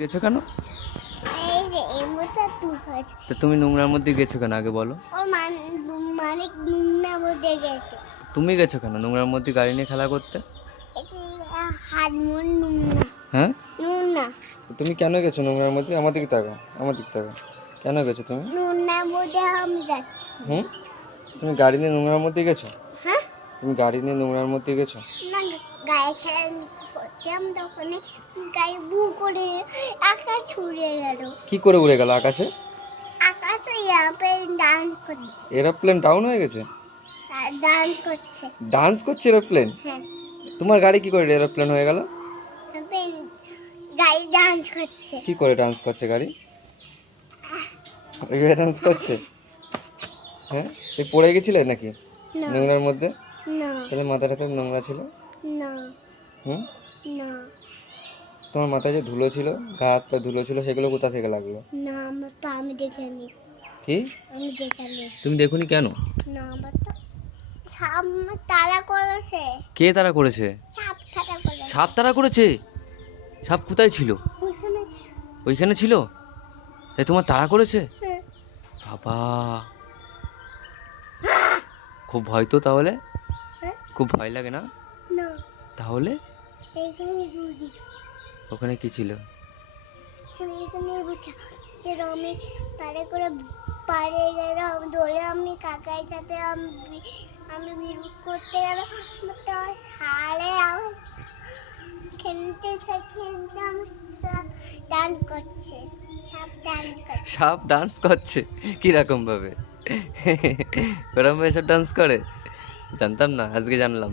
গেছো কেন? এই যে এই মোটা তুফান তো তুমি নোংরার মধ্যে গেছো কেন আগে বলো? ওর মানে নুনা বদে গেছে। তো তুমি গেছো কেন নোংরার মধ্যে গাড়ি নিয়ে খেলা করতে? এটি হাত মন নুনা হ্যাঁ, নুনা তো তুমি কেন গেছো নোংরার মধ্যে? আমার দিকে তাকাও, আমার দিক তাকাও। কেন গেছো তুমি? নুনা বদে আমি যাচ্ছি। হুম, তুমি গাড়ি নিয়ে নোংরার মধ্যে গেছো? হ্যাঁ তুমি গাড়ি নিয়ে নোংরার মধ্যে গেছো? না, গায়ে খেলা করছিলাম তখন গায়ে বু করে আকাশ উড়ে গেল। কি করে উড়ে গেল আকাশে? আকাশে ইয়াপে ডান্স করছে। এরোপ্লেন ডাউন হয়ে গেছে? ডান্স করছে। ডান্স করছে এরোপ্লেন? হ্যাঁ, তোমার গাড়ি কি করে এরোপ্লেন হয়ে গেল? গায়ে ডান্স করছে। কি করে ডান্স করছে গাড়ি? ওইভাবে ডান্স করছে? হ্যাঁ, এই পড়ে গেছিলে নাকি না নোংরার মধ্যে? না তাহলে মাথাটা তো নোংরা ছিল। না হুম, না তোমার মাথায় যে ধুলো ছিল, গা হাত পা ধুলো ছিল, সেগুলো কোথা থেকে লাগলো? না, আমার তো আমি দেখিনি। কি? আমি দেখালি তুমি দেখোনি কেন? না, আমার তো সামনে তারা করেছে। কে তারা করেছে? সাপ তারা করেছে। সাপ তারা করেছে? সাপ কোথায় ছিল? ওইখানে ওইখানে ছিল? তাই তোমার তাড়া করেছে? হ্যাঁ, বাবা, খুব ভয় তো তাহলে? হ্যাঁ, খুব ভয় লাগে না? না, তাহলে এইখানে রুজি। ওখানে কি ছিল? এখানে বুঝা যে আমি তারে করে পারে গেলাম ধরে আমি কাকার সাথে আমি বিরুদ্ধ করতে গেলাম তো সালে আমার খেলতে খেলতে আমি ডান্স করছে। সাপ ডান্স করছে। সাপ ডান্স করছে? কিরকম ভাবে? ওরম ভাবে সব ডান্স করে? জানতাম না, আজকে জানলাম।